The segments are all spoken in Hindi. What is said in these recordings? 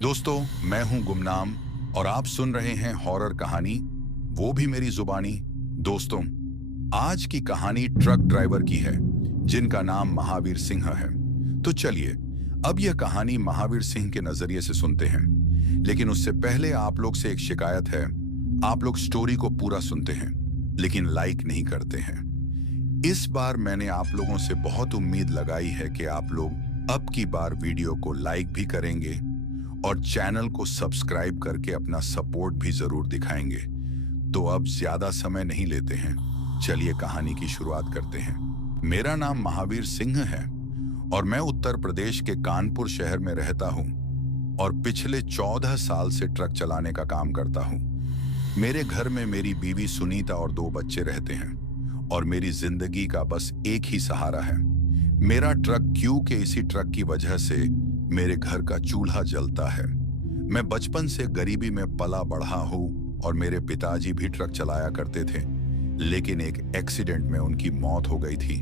दोस्तों, मैं हूं गुमनाम और आप सुन रहे हैं हॉरर कहानी, वो भी मेरी जुबानी। दोस्तों, आज की कहानी ट्रक ड्राइवर की है जिनका नाम महावीर सिंह है। तो चलिए अब यह कहानी महावीर सिंह के नजरिए से सुनते हैं। लेकिन उससे पहले आप लोग से एक शिकायत है। आप लोग स्टोरी को पूरा सुनते हैं लेकिन लाइक नहीं करते हैं। इस बार मैंने आप लोगों से बहुत उम्मीद लगाई है कि आप लोग अब की बार वीडियो को लाइक भी करेंगे और चैनल को सब्सक्राइब करके अपना सपोर्ट भी जरूर दिखाएंगे। तो अब ज्यादा समय नहीं लेते हैं, चलिए कहानी की शुरुआत करते हैं। मेरा नाम महावीर सिंह है और मैं उत्तर प्रदेश के कानपुर शहर में रहता हूं और पिछले 14 साल से ट्रक चलाने का काम करता हूं। मेरे घर में मेरी बीवी सुनीता और 2 बच्चे रहते हैं और मेरी जिंदगी का बस एक ही सहारा है, मेरा ट्रक। क्यों के इसी ट्रक की वजह से मेरे घर का चूल्हा जलता है। मैं बचपन से गरीबी में पला बढ़ा हूँ और मेरे पिताजी भी ट्रक चलाया करते थे, लेकिन एक एक्सीडेंट में उनकी मौत हो गई थी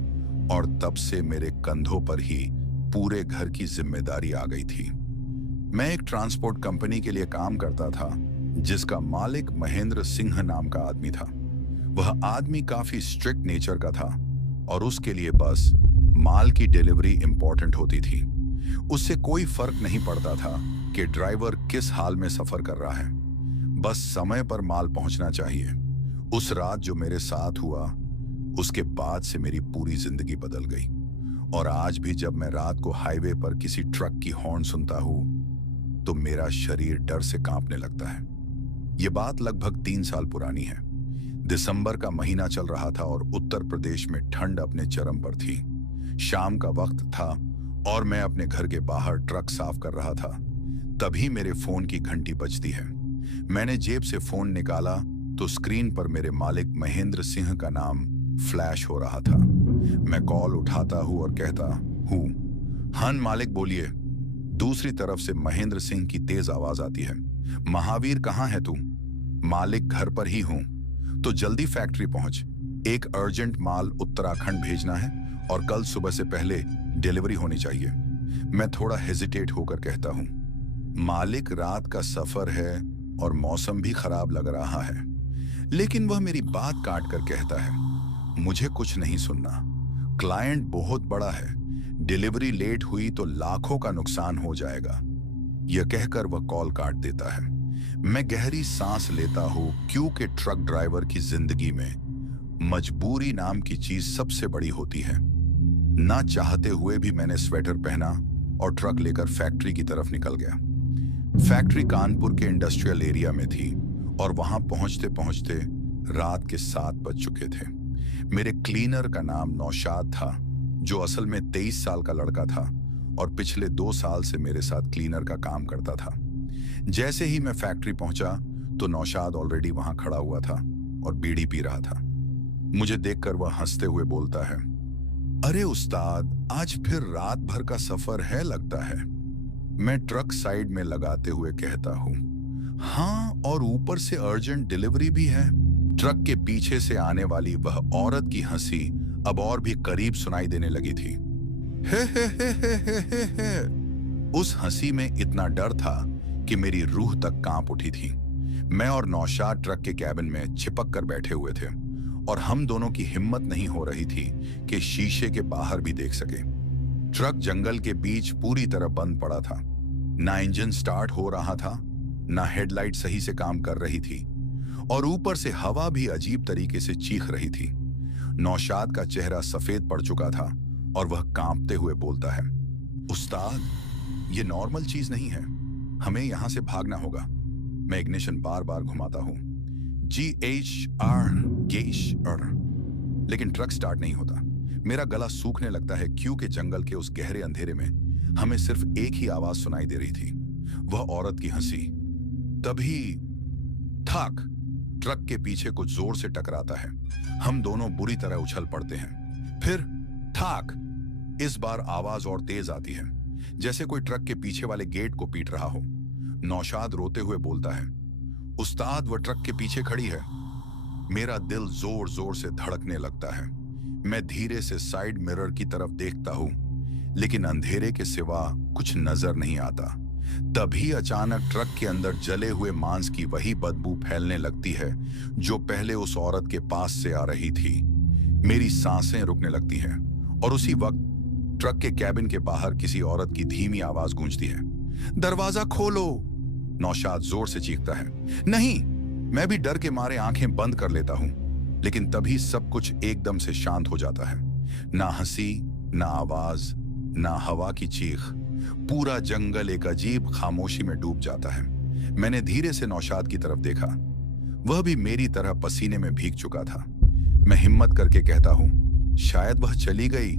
और तब से मेरे कंधों पर ही पूरे घर की जिम्मेदारी आ गई थी। मैं एक ट्रांसपोर्ट कंपनी के लिए काम करता था जिसका मालिक महेंद्र सिंह नाम का आदमी था। वह आदमी काफी स्ट्रिक्ट नेचर का था और उसके लिए बस माल की डिलीवरी इंपॉर्टेंट होती थी। उससे कोई फर्क नहीं पड़ता था कि ड्राइवर किस हाल में सफर कर रहा है, बस समय पर माल पहुंचना चाहिए। उस रात जो मेरे साथ हुआ, उसके बाद से मेरी पूरी जिंदगी बदल गई और आज भी जब मैं रात को हाईवे पर किसी ट्रक की हॉर्न सुनता हूं तो मेरा शरीर डर से कांपने लगता है। यह बात लगभग 3 साल पुरानी है। दिसंबर का महीना चल रहा था और उत्तर प्रदेश में ठंड अपने चरम पर थी। शाम का वक्त था और मैं अपने घर के बाहर ट्रक साफ कर रहा था। तभी मेरे फोन की घंटी बजती है। मैंने जेब से फोन निकाला तो स्क्रीन पर मेरे मालिक महेंद्र सिंह का नाम फ्लैश हो रहा था। मैं कॉल उठाता हूं और कहता हूं, हाँ मालिक बोलिए। दूसरी तरफ से महेंद्र सिंह की तेज आवाज आती है, महावीर कहाँ है तू? मालिक घर पर ही हूं। तो जल्दी फैक्ट्री पहुंच, एक अर्जेंट माल उत्तराखंड भेजना है और कल सुबह से पहले डिलीवरी होनी चाहिए। मैं थोड़ा हेजिटेट होकर कहता हूं, मालिक रात का सफर है और मौसम भी खराब लग रहा है। लेकिन वह मेरी बात काट कर कहता है, मुझे कुछ नहीं सुनना, क्लाइंट बहुत बड़ा है, डिलीवरी लेट हुई तो लाखों का नुकसान हो जाएगा। यह कहकर वह कॉल काट देता है। मैं गहरी सांस लेता हूं क्योंकि ट्रक ड्राइवर की जिंदगी में मजबूरी नाम की चीज सबसे बड़ी होती है। ना चाहते हुए भी मैंने स्वेटर पहना और ट्रक लेकर फैक्ट्री की तरफ निकल गया। फैक्ट्री कानपुर के इंडस्ट्रियल एरिया में थी और वहां पहुंचते पहुंचते रात के 7 बज चुके थे। मेरे क्लीनर का नाम नौशाद था, जो असल में 23 साल का लड़का था और पिछले 2 साल से मेरे साथ क्लीनर का काम करता था। जैसे ही मैं फैक्ट्री पहुंचा तो नौशाद ऑलरेडी वहां खड़ा हुआ था और बीड़ी पी रहा था। मुझे देखकर वह हंसते हुए बोलता है, अरे उस्ताद, आज फिर रात भर का सफर है लगता है। मैं ट्रक साइड में लगाते हुए कहता हूं, हाँ, और ऊपर से अर्जेंट डिलीवरी भी है। ट्रक के पीछे से आने वाली वह औरत की हंसी अब और भी करीब सुनाई देने लगी थी। हे। उस हंसी में इतना डर था कि मेरी रूह तक कांप उठी थी। मैं और नौशाद ट्रक के कैबिन में चिपक कर बैठे हुए थे और हम दोनों की हिम्मत नहीं हो रही थी कि शीशे के बाहर भी देख सके। ट्रक जंगल के बीच पूरी तरह बंद पड़ा था। ना इंजन स्टार्ट हो रहा था, ना हेडलाइट सही से काम कर रही थी और ऊपर से हवा भी अजीब तरीके से चीख रही थी। नौशाद का चेहरा सफेद पड़ चुका था और वह कांपते हुए बोलता है, उस्ताद, ये नॉर्मल चीज नहीं है, हमें यहां से भागना होगा। मैं इग्निशन बार बार घुमाता हूं, GHR, लेकिन ट्रक स्टार्ट नहीं होता। मेरा गला सूखने लगता है क्योंकि जंगल के उस गहरे अंधेरे में हमें सिर्फ एक ही आवाज सुनाई दे रही थी, वह औरत की हंसी। तभी थक ट्रक के पीछे कुछ जोर से टकराता है। हम दोनों बुरी तरह उछल पड़ते हैं। फिर थक, इस बार आवाज और तेज आती है, जैसे कोई ट्रक के पीछे वाले गेट को पीट रहा हो। नौशाद रोते हुए बोलता है, उस्ताद, वह ट्रक के पीछे खड़ी है। मेरा दिल जोर जोर से धड़कने लगता है। मैं धीरे से साइड मिरर की तरफ देखता हूं, लेकिन अंधेरे के सिवा कुछ नजर नहीं आता। तभी अचानक ट्रक के अंदर जले हुए मांस की वही बदबू फैलने लगती है जो पहले उस औरत के पास से आ रही थी। मेरी सांसें रुकने लगती हैं और उसी वक्त ट्रक के कैबिन के बाहर किसी औरत की धीमी आवाज गूंजती है। दरवाजा खोलो! नौशाद जोर से चीखता है। नहीं! मैं भी डर के मारे आंखें बंद कर लेता हूं, लेकिन तभी सब कुछ एकदम से शांत हो जाता है। ना हंसी, ना आवाज, ना हवा की चीख। पूरा जंगल एक अजीब खामोशी में डूब जाता है। मैंने धीरे से नौशाद की तरफ देखा। वह भी मेरी तरह पसीने में भीग चुका था। मैं हिम्मत करके कहता हूं, शायद वह चली गई।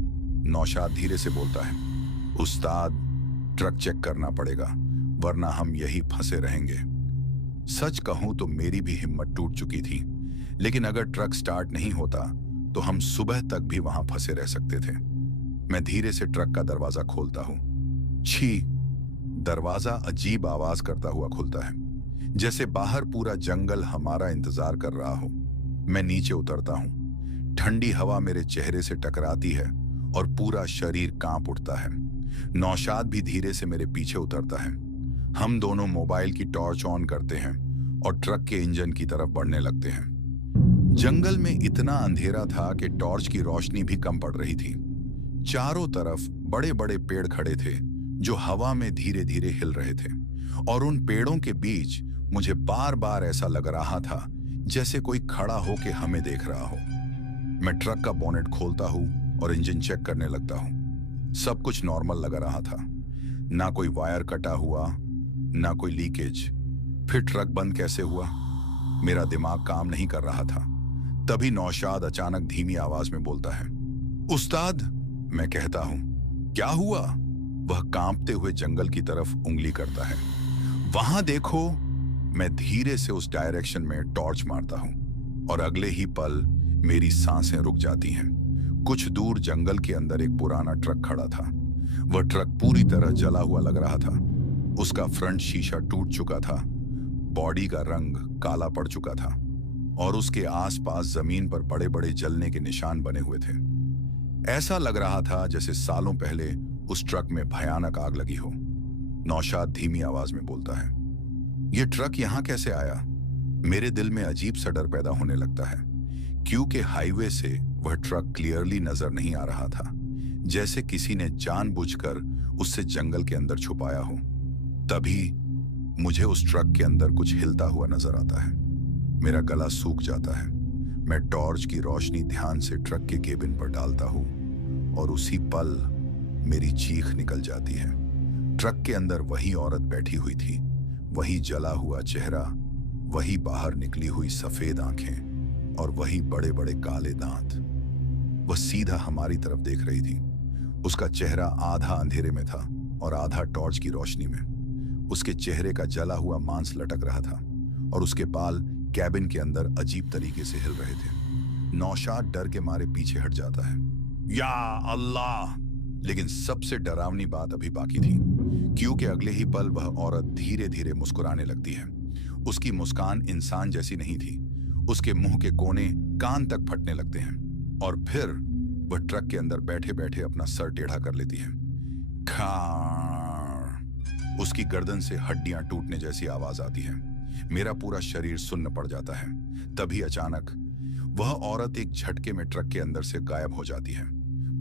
नौशाद धीरे से बोलता है, उस्ताद, ट्रक चेक करना पड़ेगा, वरना हम यही फंसे रहेंगे। सच कहूं तो मेरी भी हिम्मत टूट चुकी थी, लेकिन अगर ट्रक स्टार्ट नहीं होता तो हम सुबह तक भी वहां फंसे रह सकते थे। मैं धीरे से ट्रक का दरवाजा खोलता हूं। छी! दरवाजा अजीब आवाज करता हुआ खुलता है, जैसे बाहर पूरा जंगल हमारा इंतजार कर रहा हो। मैं नीचे उतरता हूं। ठंडी हवा मेरे चेहरे से टकराती है और पूरा शरीर कांप उठता है। नौशाद भी धीरे से मेरे पीछे उतरता है। हम दोनों मोबाइल की टॉर्च ऑन करते हैं और ट्रक के इंजन की तरफ बढ़ने लगते हैं। जंगल में इतना अंधेरा था कि टॉर्च की रोशनी भी कम पड़ रही थी। चारों तरफ बड़े बड़े पेड़ खड़े थे जो हवा में धीरे धीरे हिल रहे थे, और उन पेड़ों के बीच मुझे बार बार ऐसा लग रहा था जैसे कोई खड़ा होकर हमें देख रहा हो। मैं ट्रक का बोनेट खोलता हूं और इंजन चेक करने लगता हूं। सब कुछ नॉर्मल लग रहा था। ना कोई वायर कटा हुआ, ना कोई लीकेज। फिर ट्रक बंद कैसे हुआ? मेरा दिमाग काम नहीं कर रहा था। तभी नौशाद अचानक धीमी आवाज में बोलता है, उस्ताद! मैं कहता हूं, क्या हुआ? वह कांपते हुए जंगल की तरफ उंगली करता है। वहां देखो! मैं धीरे से उस डायरेक्शन में टॉर्च मारता हूं और अगले ही पल मेरी सांसें रुक जाती हैं। कुछ दूर जंगल के अंदर एक पुराना ट्रक खड़ा था। वह ट्रक पूरी तरह जला हुआ लग रहा था। उसका फ्रंट शीशा टूट चुका था, बॉडी का रंग काला पड़ चुका था और उसके आसपास जमीन पर बड़े बड़े जलने के निशान बने हुए थे। ऐसा लग रहा था जैसे सालों पहले उस ट्रक में भयानक आग लगी हो। नौशाद धीमी आवाज में बोलता है, यह ट्रक यहां कैसे आया? मेरे दिल में अजीब सा डर पैदा होने लगता है, क्योंकि हाईवे से वह ट्रक क्लियरली नजर नहीं आ रहा था, जैसे किसी ने जानबूझकर उससे जंगल के अंदर छुपाया हो। तभी मुझे उस ट्रक के अंदर कुछ हिलता हुआ नजर आता है। मेरा गला सूख जाता है। मैं टॉर्च की रोशनी ध्यान से ट्रक के केबिन पर डालता हूं और उसी पल मेरी चीख निकल जाती है। ट्रक के अंदर वही औरत बैठी हुई थी, वही जला हुआ चेहरा, वही बाहर निकली हुई सफेद आंखें और वही बड़े बड़े काले दांत। वह सीधा हमारी तरफ देख रही थी। उसका चेहरा आधा अंधेरे में था और आधा टॉर्च की रोशनी में। उसके चेहरे का जला हुआ मांस लटक रहा था और उसके बाल कैबिन के अंदर अजीब तरीके से हिल रहे थे। नौशाद डर के मारे पीछे हट जाता है। या अल्लाह! लेकिन सबसे डरावनी बात अभी बाकी थी, क्योंकि अगले ही पल वह औरत धीरे धीरे मुस्कुराने लगती है। उसकी मुस्कान इंसान जैसी नहीं थी। उसके मुंह के कोने कान तक फटने लगते हैं और फिर वह ट्रक के अंदर बैठे बैठे अपना सर टेढ़ा कर लेती है। खां! उसकी गर्दन से हड्डियां टूटने जैसी आवाज आती है। मेरा पूरा शरीर सुन्न पड़ जाता है। तभी अचानक वह औरत एक झटके में ट्रक के अंदर से गायब हो जाती है,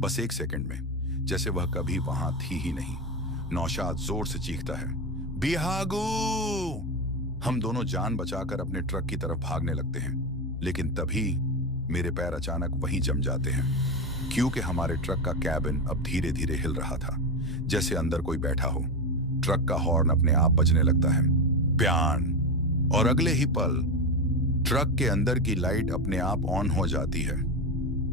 बस 1 सेकंड में, जैसे वह कभी वहां थी ही नहीं। नौशाद जोर से चीखता है, बिहागू! हम दोनों जान बचाकर अपने ट्रक की तरफ भागने लगते हैं, लेकिन तभी मेरे पैर अचानक वहीं जम जाते हैं, क्योंकि हमारे ट्रक का कैबिन अब धीरे धीरे हिल रहा था, जैसे अंदर कोई बैठा हो। ट्रक का हॉर्न अपने आप बजने लगता है, प्यान! और अगले ही पल ट्रक के अंदर की लाइट अपने आप ऑन हो जाती है।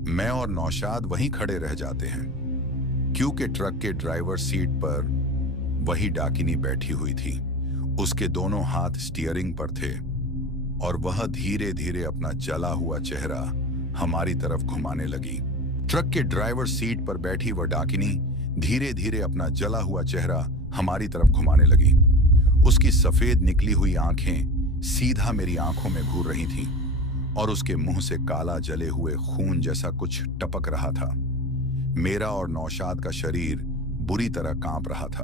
मैं और नौशाद वहीं खड़े रह जाते हैं, क्योंकि ट्रक के ड्राइवर सीट पर वही डाकिनी बैठी हुई थी। उसके दोनों हाथ स्टीयरिंग पर थे और वह धीरे धीरे अपना जला हुआ चेहरा हमारी तरफ घुमाने लगी। ट्रक के ड्राइवर सीट पर बैठी वह डाकिनी धीरे धीरे अपना जला हुआ चेहरा हमारी तरफ घुमाने लगी। उसकी सफेद निकली हुई आंखें सीधा मेरी आंखों में घूर रही थीं और उसके मुंह से काला जले हुए खून जैसा कुछ टपक रहा था। मेरा और नौशाद का शरीर बुरी तरह कांप रहा था।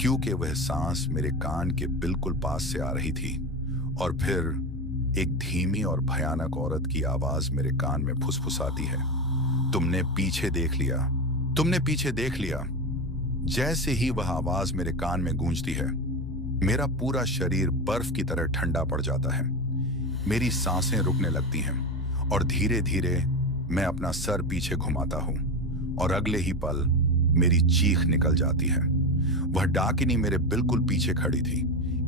क्योंकि वह सांस मेरे कान के बिल्कुल पास से आ रही थी। और फिर एक धीमी और भयानक औरत की आवाज मेरे कान में फुसफुसाती है, तुमने पीछे देख लिया, तुमने पीछे देख लिया। जैसे ही वह आवाज मेरे कान में गूंजती है, मेरा पूरा शरीर बर्फ की तरह ठंडा पड़ जाता है। मेरी सांसें रुकने लगती हैं और धीरे धीरे मैं अपना सर पीछे घुमाता हूं और अगले ही पल मेरी चीख निकल जाती है। वह डाकिनी मेरे बिल्कुल पीछे खड़ी थी,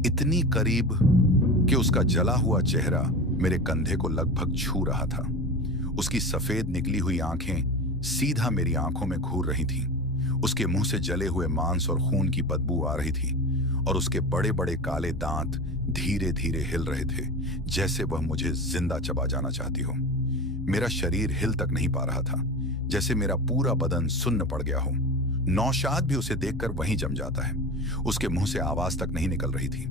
इतनी करीब कि उसका जला हुआ चेहरा मेरे कंधे को लगभग छू रहा था। उसकी सफेद निकली हुई आंखें सीधा मेरी आंखों में घूर रही थीं। उसके मुंह से जले हुए मांस और खून की बदबू आ रही थी और उसके बड़े बड़े काले दांत धीरे धीरे हिल रहे थे, जैसे वह मुझे जिंदा चबा जाना चाहती हो। मेरा शरीर हिल तक नहीं पा रहा था, जैसे मेरा पूरा बदन सुन्न पड़ गया हो। नौशाद भी उसे देखकर वहीं जम जाता है। उसके मुंह से आवाज तक नहीं निकल रही थी।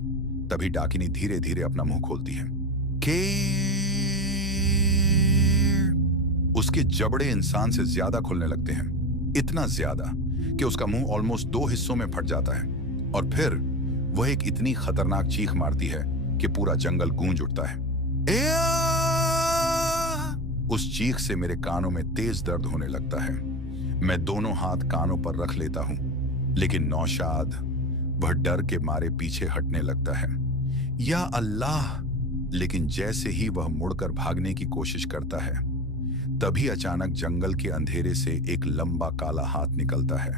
तभी डाकिनी धीरे धीरे अपना मुंह खोलती है। के उसके जबड़े इंसान से ज्यादा खुलने लगते हैं, इतना ज्यादा कि उसका मुंह ऑलमोस्ट 2 हिस्सों में फट जाता है। और फिर वह एक इतनी खतरनाक चीख मारती है कि पूरा जंगल गूंज उठता है। उस चीख से मेरे कानों में तेज दर्द होने लगता है। मैं दोनों हाथ कानों पर रख लेता हूं, लेकिन नौशाद वह डर के मारे पीछे हटने लगता है। या अल्लाह! लेकिन जैसे ही वह मुड़कर भागने की कोशिश करता है, तभी अचानक जंगल के अंधेरे से एक लंबा काला हाथ निकलता है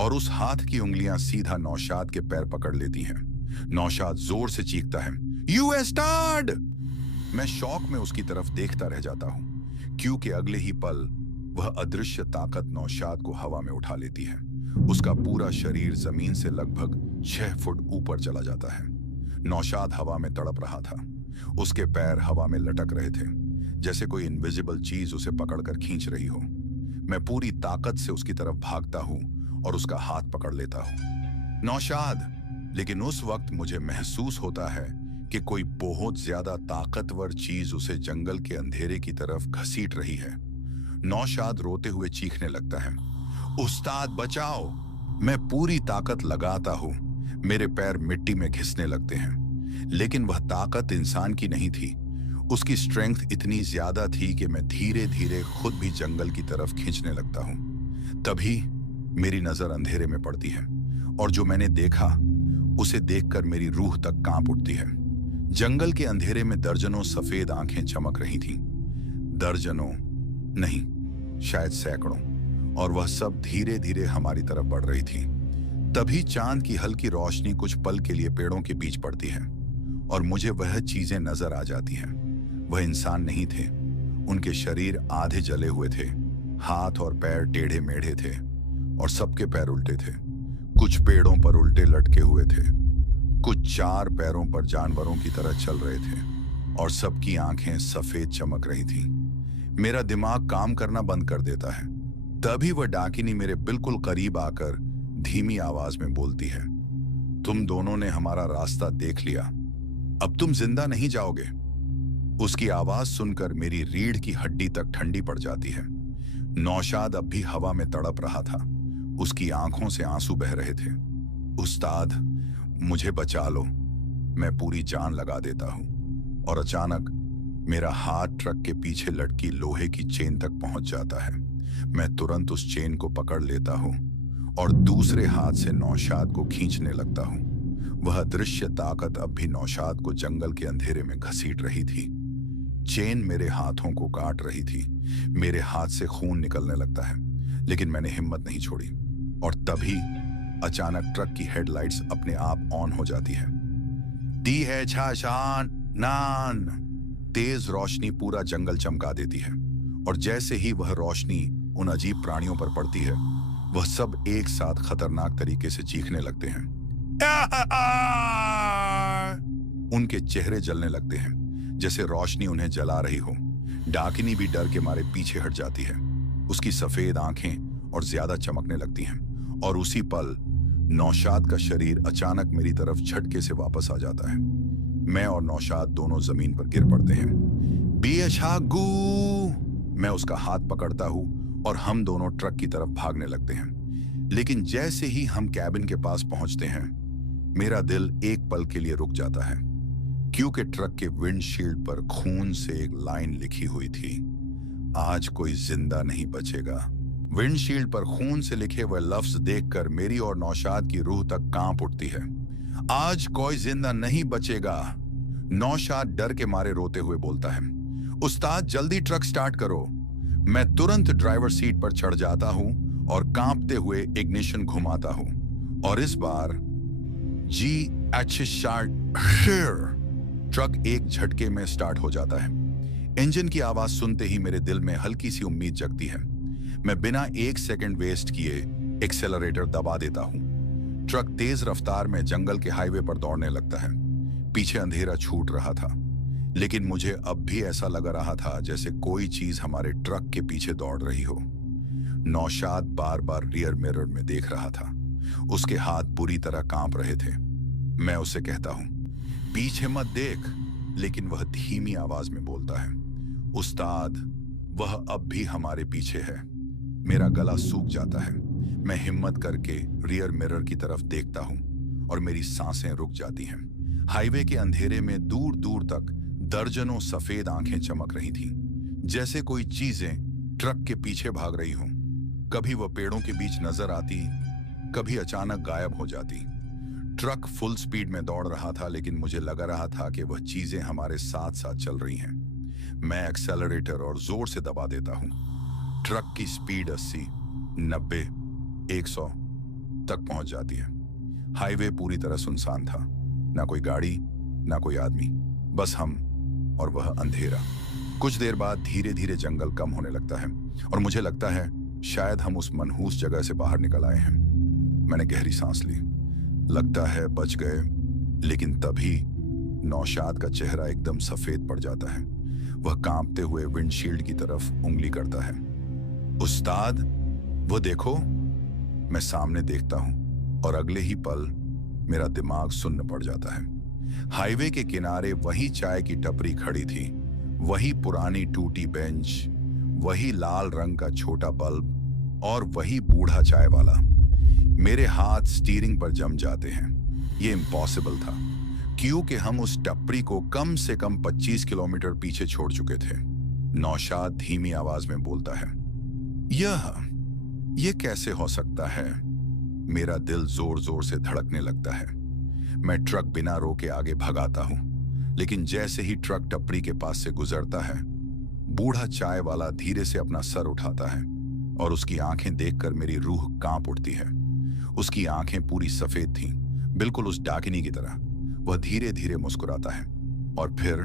और उस हाथ की उंगलियां सीधा नौशाद के पैर पकड़ लेती हैं। नौशाद जोर से चीखता है, "You bastard!" मैं शौक में उसकी तरफ देखता रह जाता हूं, क्योंकि अगले ही पल वह अदृश्य ताकत नौशाद को हवा में उठा लेती है। उसका पूरा शरीर जमीन से लगभग 6 फुट ऊपर चला जाता है। नौशाद हवा में तड़प रहा था। उसके पैर हवा में लटक रहे थे, जैसे कोई इनविजिबल चीज उसे पकड़कर खींच रही हो। मैं पूरी ताकत से उसकी तरफ भागता हूं और उसका हाथ पकड़ लेता हूं, नौशाद! लेकिन उस वक्त मुझे महसूस होता है कि कोई बहुत ज्यादा ताकतवर चीज उसे जंगल के अंधेरे की तरफ घसीट रही है। नौशाद रोते हुए चीखने लगता है, उस्ताद बचाओ! मैं पूरी ताकत लगाता हूं, मेरे पैर मिट्टी में घिसने लगते हैं, लेकिन वह ताकत इंसान की नहीं थी। उसकी स्ट्रेंथ इतनी ज्यादा थी कि मैं धीरे धीरे खुद भी जंगल की तरफ खींचने लगता हूं। तभी मेरी नजर अंधेरे में पड़ती है और जो मैंने देखा उसे देखकर मेरी रूह तक कांप उठती है। जंगल के अंधेरे में दर्जनों सफेद आंखें चमक रही थीं। दर्जनों नहीं, शायद सैकड़ों, और वह सब धीरे धीरे हमारी तरफ बढ़ रही थी। तभी चांद की हल्की रोशनी कुछ पल के लिए पेड़ों के बीच पड़ती है और मुझे वह चीजें नजर आ जाती हैं। वह इंसान नहीं थे। उनके शरीर आधे जले हुए थे, हाथ और पैर टेढ़े मेढ़े थे और सबके पैर उल्टे थे। कुछ पेड़ों पर उल्टे लटके हुए थे, कुछ 4 पैरों पर जानवरों की तरह चल रहे थे और सबकी आंखें सफेद चमक रही थीं। मेरा दिमाग काम करना बंद कर देता है। तभी वह डाकिनी मेरे बिल्कुल करीब आकर धीमी आवाज में बोलती है, तुम दोनों ने हमारा रास्ता देख लिया, अब तुम जिंदा नहीं जाओगे। उसकी आवाज सुनकर मेरी रीढ़ की हड्डी तक ठंडी पड़ जाती है। नौशाद अब भी हवा में तड़प रहा था, उसकी आंखों से आंसू बह रहे थे। उस्ताद, मुझे बचा लो, मैं पूरी जान लगा देता हूं। और अचानक मेरा हाथ ट्रक के पीछे लटकी लोहे की चेन तक पहुंच जाता है। मैं तुरंत उस चेन को पकड़ लेता हूं और दूसरे हाथ से नौशाद को खींचने लगता हूं। वह दृश्य ताकत अब भी नौशाद को जंगल के अंधेरे में घसीट रही थी। चेन मेरे हाथों को काट रही थी, मेरे हाथ से खून निकलने लगता है, लेकिन मैंने हिम्मत नहीं छोड़ी। और तभी अचानक ट्रक की हेडलाइट्स अपने आप ऑन हो जाती है। दी है छाशान नान! तेज रोशनी पूरा जंगल चमका देती है और जैसे ही वह रोशनी उन अजीब प्राणियों पर पड़ती है, वह सब एक साथ खतरनाक तरीके से चीखने लगते हैं। उनके चेहरे जलने लगते हैं, जैसे रोशनी उन्हें जला रही हो। डाकिनी भी डर के मारे पीछे हट जाती है। उसकी सफेद आंखें और ज्यादा चमकने लगती हैं और उसी पल नौशाद का शरीर अचानक मेरी तरफ झटके से वापस आ जाता है। मैं और नौशाद दोनों जमीन पर गिर पड़ते हैं। बियशागू! मैं उसका हाथ पकड़ता हूं और हम दोनों ट्रक की तरफ भागने लगते हैं। लेकिन जैसे ही हम कैबिन के पास पहुंचते हैं, मेरा दिल एक पल के लिए रुक जाता है, क्योंकि ट्रक के विंडशील्ड पर खून से एक लाइन लिखी हुई थी, आज कोई जिंदा नहीं बचेगा। विंडशील्ड पर खून से लिखे हुए लफ्ज देखकर मेरी और नौशाद की रूह तक कांप उठती है। आज कोई जिंदा नहीं बचेगा, नौशाद डर के मारे रोते हुए बोलता है। उस्ताद जल्दी ट्रक स्टार्ट करो। मैं तुरंत ड्राइवर सीट पर चढ़ जाता हूं और कांपते हुए इग्निशन घुमाता हूं, और इस बार ट्रक एक झटके में स्टार्ट हो जाता है। इंजन की आवाज सुनते ही मेरे दिल में हल्की सी उम्मीद जगती है। मैं बिना एक सेकंड वेस्ट किए एक्सेलरेटर दबा देता हूं। ट्रक तेज रफ्तार में जंगल के हाईवे पर दौड़ने लगता है। पीछे अंधेरा छूट रहा था, लेकिन मुझे अब भी ऐसा लग रहा था जैसे कोई चीज हमारे ट्रक के पीछे दौड़ रही हो। नौशाद बार बार रियर मिरर में देख रहा था। उसके हाथ बुरी तरह कांप रहे थे। मैं उसे कहता हूं, पीछे मत देख, लेकिन वह धीमी आवाज में बोलता है, उस्ताद वह अब भी हमारे पीछे है। मेरा गला सूख जाता है। मैं हिम्मत करके रियर मिरर की तरफ देखता हूं और मेरी सांसें रुक जाती हैं। हाईवे के अंधेरे में दूर दूर तक दर्जनों सफेद आंखें चमक रही थीं, जैसे कोई चीजें ट्रक के पीछे भाग रही हों। कभी वह पेड़ों के बीच नजर आती, कभी अचानक गायब हो जाती। ट्रक फुल स्पीड में दौड़ रहा था, लेकिन मुझे लग रहा था कि वह चीजें हमारे साथ साथ चल रही हैं। मैं एक्सेलरेटर और जोर से दबा देता हूं। ट्रक की स्पीड 80, 90, 100 तक पहुंच जाती है। हाईवे पूरी तरह सुनसान था। ना कोई गाड़ी, ना कोई आदमी, बस हम और वह अंधेरा। कुछ देर बाद धीरे धीरे जंगल कम होने लगता है और मुझे लगता है शायद हम उस मनहूस जगह से बाहर निकल आए हैं। मैंने गहरी सांस ली। लगता है बच गए, लेकिन तभी नौशाद का चेहरा एकदम सफेद पड़ जाता है। वह कांपते हुए विंडशील्ड की तरफ उंगली करता है। उस्ताद वो देखो। मैं सामने देखता हूं और अगले ही पल मेरा दिमाग सुन्न पड़ जाता है। हाईवे के किनारे वही चाय की टपरी खड़ी थी, वही पुरानी टूटी बेंच, वही लाल रंग का छोटा बल्ब और वही बूढ़ा चाय वाला। मेरे हाथ स्टीयरिंग पर जम जाते हैं। ये इम्पॉसिबल था, क्योंकि हम उस टपरी को कम से कम 25 किलोमीटर पीछे छोड़ चुके थे। नौशाद धीमी आवाज में बोलता है, यह कैसे हो सकता है? मेरा दिल जोर जोर से धड़कने लगता है। मैं ट्रक बिना रोके आगे भगाता हूं, लेकिन जैसे ही ट्रक टपरी के पास से गुजरता है, बूढ़ा चाय वाला धीरे से अपना सर उठाता है और उसकी आंखें देखकर मेरी रूह कांप उठती है। उसकी आंखें पूरी सफेद थीं, बिल्कुल उस डाकिनी की तरह। वह धीरे धीरे मुस्कुराता है और फिर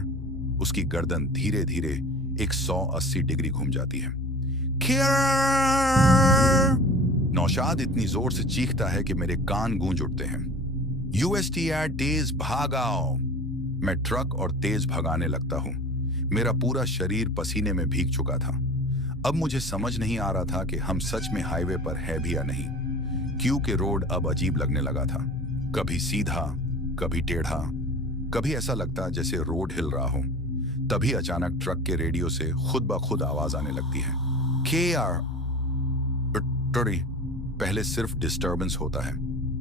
उसकी गर्दन धीरे धीरे 180 डिग्री घूम जाती है। नौशाद इतनी जोर से चीखता है कि मेरे कान गूंज उठते हैं। यूएसटीआर तेज भागाओ। मैं ट्रक और तेज भगाने लगता हूं। मेरा पूरा शरीर पसीने में भीग चुका था। अब मुझे समझ नहीं आ रहा था कि हम सच में हाईवे पर है भी या नहीं, क्योंकि रोड अब अजीब लगने लगा था। कभी सीधा, कभी टेढ़ा, कभी ऐसा लगता जैसे रोड हिल रहा हो। तभी अचानक ट्रक के रेडियो से खुद ब खुद आवाज आने लगती है, पहले सिर्फ डिस्टर्बेंस होता है,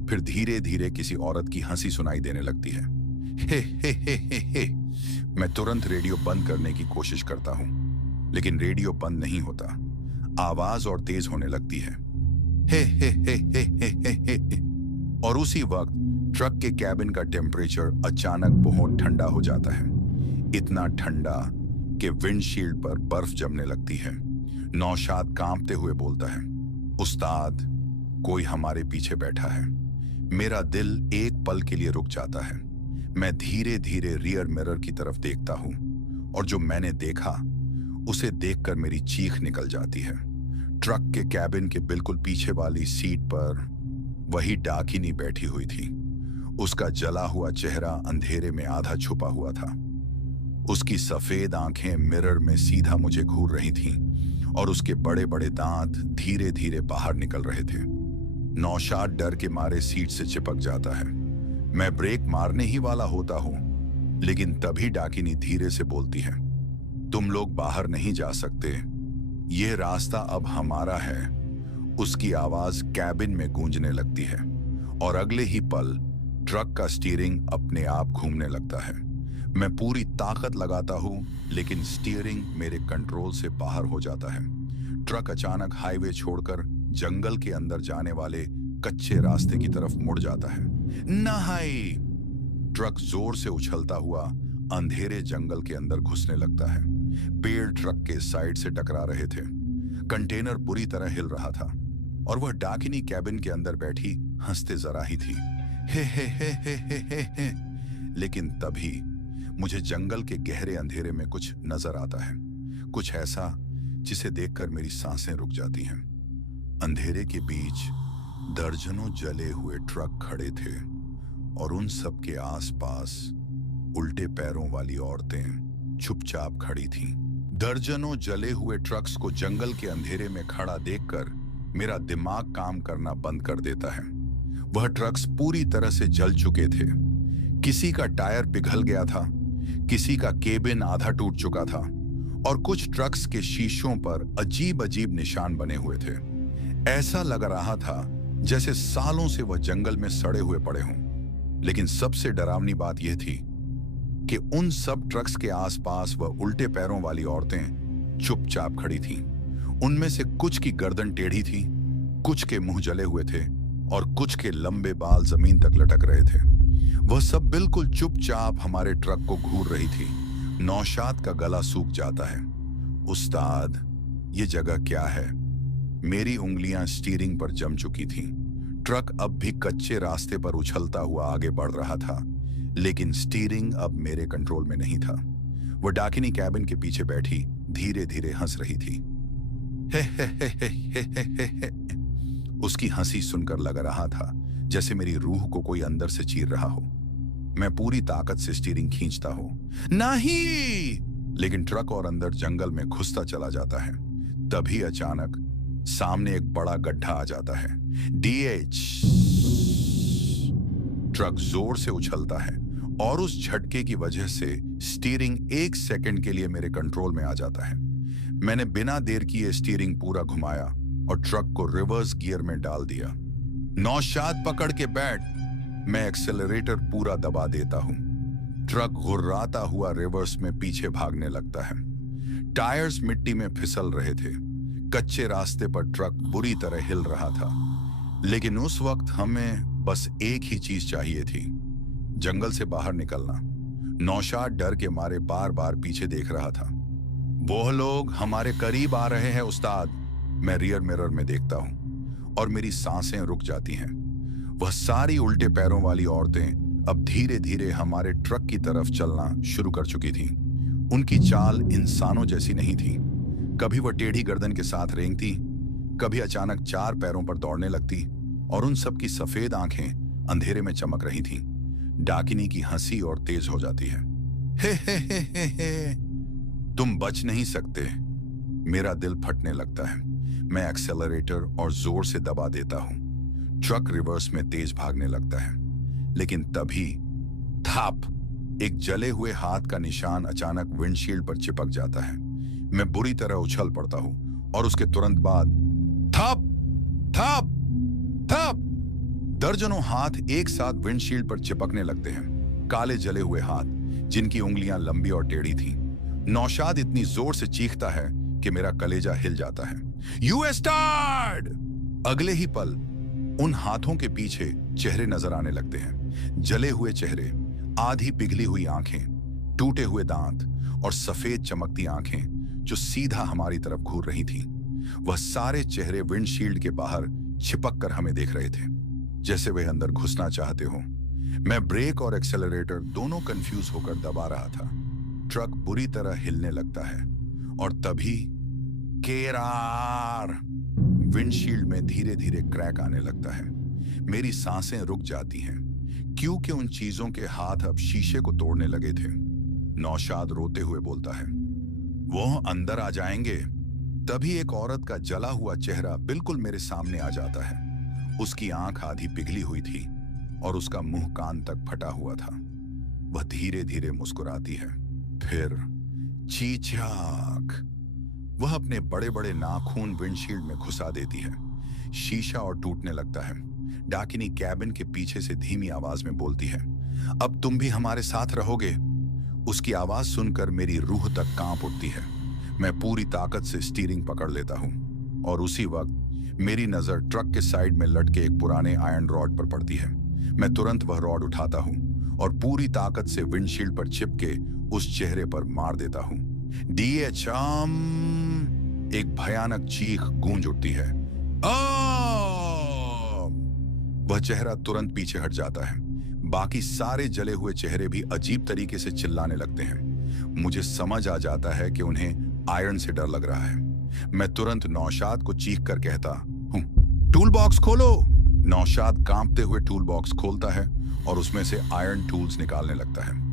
फिर धीरे धीरे किसी औरत की हंसी सुनाई देने लगती है। हे। मैं तुरंत रेडियो बंद करने की कोशिश करता हूं, लेकिन रेडियो बंद नहीं होता। आवाज और तेज होने लगती है। हे। और उसी वक्त ट्रक के कैबिन का टेम्परेचर अचानक बहुत ठंडा हो जाता है। इतना ठंडा कि विंडशील्ड पर बर्फ जमने लगती है। नौशाद कांपते हुए बोलता है, उस्ताद कोई हमारे पीछे बैठा है। मेरा दिल एक पल के लिए रुक जाता है। मैं धीरे धीरे रियर मिरर की तरफ देखता हूं और जो मैंने देखा उसे देखकर मेरी चीख निकल जाती है। ट्रक के कैबिन के बिल्कुल पीछे वाली सीट पर वही डाकिनी बैठी हुई थी। उसका जला हुआ चेहरा अंधेरे में आधा छुपा हुआ था। उसकी सफेद आंखें मिरर में सीधा मुझे घूर रही थीं और उसके बड़े बड़े दांत धीरे धीरे बाहर निकल रहे थे। नौशाद डर के मारे सीट से चिपक जाता है। मैं ब्रेक मारने ही वाला होता हूं, लेकिन तभी डाकिनी धीरे से बोलती है, तुम लोग बाहर नहीं जा सकते, यह रास्ता अब हमारा है। उसकी आवाज कैबिन में गूंजने लगती है और अगले ही पल ट्रक का स्टीयरिंग अपने आप घूमने लगता है। मैं पूरी ताकत लगाता हूं, लेकिन स्टीयरिंग मेरे कंट्रोल से बाहर हो जाता है। ट्रक अचानक हाईवे छोड़कर जंगल के अंदर जाने वाले कच्चे रास्ते की तरफ मुड़ जाता है। नहीं! ट्रक जोर से उछलता हुआ अंधेरे जंगल के अंदर घुसने लगता है। पेड़ ट्रक के साइड से टकरा रहे थे। कंटेनर बुरी तरह हिल रहा था और वह डाकिनी कैबिन के अंदर बैठी हंसते जरा ही थी। हे। लेकिन तभी मुझे जंगल के गहरे अंधेरे में कुछ नजर आता है, कुछ ऐसा जिसे देखकर मेरी सांसें रुक जाती हैं। अंधेरे के बीच दर्जनों जले हुए ट्रक खड़े थे और उन सब के आसपास उल्टे पैरों वाली औरतें चुपचाप खड़ी थीं। दर्जनों जले हुए ट्रक्स को जंगल के अंधेरे में खड़ा देखकर मेरा दिमाग काम करना बंद कर देता है। वह ट्रक्स पूरी तरह से जल चुके थे। किसी का टायर पिघल गया था, किसी का केबिन आधा टूट चुका था और कुछ ट्रक्स के शीशों पर अजीब अजीब निशान बने हुए थे। ऐसा लग रहा था जैसे सालों से वह जंगल में सड़े हुए पड़े हों। लेकिन सबसे डरावनी बात यह थी कि उन सब ट्रक्स के आसपास वह उल्टे पैरों वाली औरतें चुपचाप खड़ी थीं। उनमें से कुछ की गर्दन टेढ़ी थी, कुछ के मुंह जले हुए थे और कुछ के लंबे बाल जमीन तक लटक रहे थे। वह सब बिल्कुल चुपचाप हमारे ट्रक को घूर रही थी। नौशाद का गला सूख जाता है। उस्ताद, ये जगह क्या है? मेरी उंगलियां स्टीयरिंग पर जम चुकी थीं। ट्रक अब भी कच्चे रास्ते पर उछलता हुआ आगे बढ़ रहा था, लेकिन स्टीयरिंग अब मेरे कंट्रोल में नहीं था। वह डाकिनी कैबिन के पीछे बैठी धीरे धीरे हंस रही थी। हे। उसकी हंसी सुनकर लग रहा था जैसे मेरी रूह को कोई अंदर से चीर रहा हो। मैं पूरी ताकत से स्टीयरिंग खींचता हूं, नहीं! लेकिन ट्रक और अंदर जंगल में घुसता चला जाता है। तभी अचानक सामने एक बड़ा गड्ढा आ जाता है। डीएच! ट्रक जोर से उछलता है और उस झटके की वजह से स्टीयरिंग एक सेकंड के लिए मेरे कंट्रोल में आ जाता है। मैंने बिना देर किए स्टीयरिंग पूरा घुमाया और ट्रक को रिवर्स गियर में डाल दिया। नौशाद, पकड़ के बैठ! मैं एक्सेलरेटर पूरा दबा देता हूं। ट्रक घुर्राता हुआ रिवर्स में पीछे भागने लगता है। टायर्स मिट्टी में फिसल रहे थे। कच्चे रास्ते पर ट्रक बुरी तरह हिल रहा था। लेकिन उस वक्त हमें बस एक ही चीज चाहिए थी, जंगल से बाहर निकलना। नौशाद डर के मारे बार बार पीछे देख रहा था। वो लोग हमारे करीब आ रहे हैं उस्ताद। मैं रियर मिरर में देखता हूं और मेरी सांसें रुक जाती हैं। वह सारी उल्टे पैरों वाली औरतें अब धीरे धीरे हमारे ट्रक की तरफ चलना शुरू कर चुकी थीं। उनकी चाल इंसानों जैसी नहीं थी। कभी वह टेढ़ी गर्दन के साथ रेंगती, कभी अचानक चार पैरों पर दौड़ने लगती और उन सब की सफेद आंखें अंधेरे में चमक रही थीं। डाकिनी की हंसी और तेज हो जाती है। हे। तुम बच नहीं सकते। मेरा दिल फटने लगता है। मैं एक्सेलरेटर और जोर से दबा देता हूं। ट्रक रिवर्स में तेज भागने लगता है। लेकिन तभी थाप! एक जले हुए हाथ का निशान अचानक विंडशील्ड पर चिपक जाता है। मैं बुरी तरह उछल पड़ता हूं और उसके तुरंत बाद थप थप थप दर्जनों हाथ एक साथ विंडशील्ड पर चिपकने लगते हैं। काले जले हुए हाथ जिनकी उंगलियां लंबी और टेढ़ी थीं। नौशाद इतनी जोर से चीखता है कि मेरा कलेजा हिल जाता है। US start! अगले ही पल उन हाथों के पीछे चेहरे नजर आने लगते हैं। जले हुए चेहरे, आधी पिघली हुई आंखें, टूटे हुए दांत और सफेद चमकती आंखें जो सीधा हमारी तरफ घूर रही थीं। वह सारे चेहरे विंडशील्ड के बाहर चिपक कर हमें देख रहे थे, जैसे वे अंदर घुसना चाहते हो। मैं ब्रेक और एक्सेलरेटर दोनों कंफ्यूज होकर दबा रहा था। ट्रक बुरी तरह हिलने लगता है और तभी केरार! विंडशील्ड में धीरे धीरे क्रैक आने लगता है। मेरी सांसें रुक जाती हैं क्योंकि उन चीजों के हाथ अब शीशे को तोड़ने लगे थे। नौशाद रोते हुए बोलता है, वो अंदर आ जाएंगे। तभी एक औरत का जला हुआ चेहरा बिल्कुल मेरे सामने आ जाता है। उसकी आंख आधी पिघली हुई थी और उसका मुंह कान तक फटा हुआ था। वह धीरे धीरे मुस्कुराती है, फिर चीचाक! वह अपने बड़े बड़े नाखून विंडशील्ड में घुसा देती है। शीशा और टूटने लगता है। डाकिनी कैबिन के पीछे से धीमी आवाज में बोलती है, अब तुम भी हमारे साथ रहोगे। उसकी आवाज सुनकर मेरी रूह तक कांप उठती है। मैं पूरी ताकत से स्टीयरिंग पकड़ लेता हूं और उसी वक्त मेरी नजर ट्रक के साइड में लटके एक पुराने आयरन रॉड पर पड़ती है। मैं तुरंत वह रॉड उठाता हूं और पूरी ताकत से विंडशील्ड पर चिपके उस चेहरे पर मार देता हूं। डीएचएम! एक भयानक चीख गूंज उठती है। वह चेहरा तुरंत पीछे हट जाता है। बाकी सारे जले हुए चेहरे भी अजीब तरीके से चिल्लाने लगते हैं। मुझे समझ आ जाता है कि उन्हें आयरन से डर लग रहा है। मैं तुरंत नौशाद को चीख कर कहता हूं, टूल बॉक्स खोलो। नौशाद कांपते हुए टूल बॉक्स खोलता है और उसमें से आयरन टूल्स निकालने लगता है।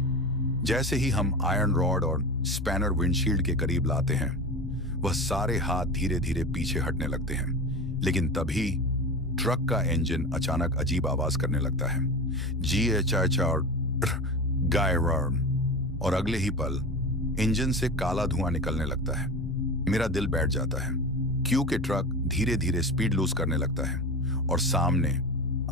जैसे ही हम आयरन रॉड और स्पैनर विंडशील्ड के करीब लाते हैं, वह सारे हाथ धीरे धीरे पीछे हटने लगते हैं। लेकिन तभी ट्रक का इंजन अचानक अजीब आवाज करने लगता है, GHR गायरन, और अगले ही पल इंजन से काला धुआं निकलने लगता है। मेरा दिल बैठ जाता है क्योंकि ट्रक धीरे धीरे स्पीड लूज करने लगता है और सामने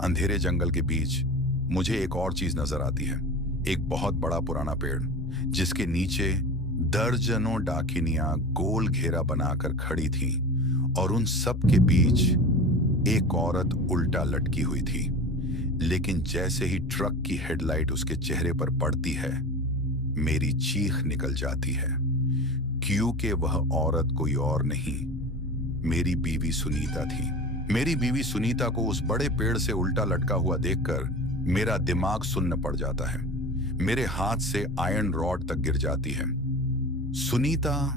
अंधेरे जंगल के बीच मुझे एक और चीज नजर आती है। एक बहुत बड़ा पुराना पेड़ जिसके नीचे दर्जनों डाकिनियां गोल घेरा बनाकर खड़ी थी और उन सब के बीच एक औरत उल्टा लटकी हुई थी। लेकिन जैसे ही ट्रक की हेडलाइट उसके चेहरे पर पड़ती है, मेरी चीख निकल जाती है क्योंकि वह औरत कोई और नहीं, मेरी बीवी सुनीता थी। मेरी बीवी सुनीता को उस बड़े पेड़ से उल्टा लटका हुआ देखकर मेरा दिमाग सुन्न पड़ जाता है। मेरे हाथ से आयरन रॉड तक गिर जाती है। सुनीता,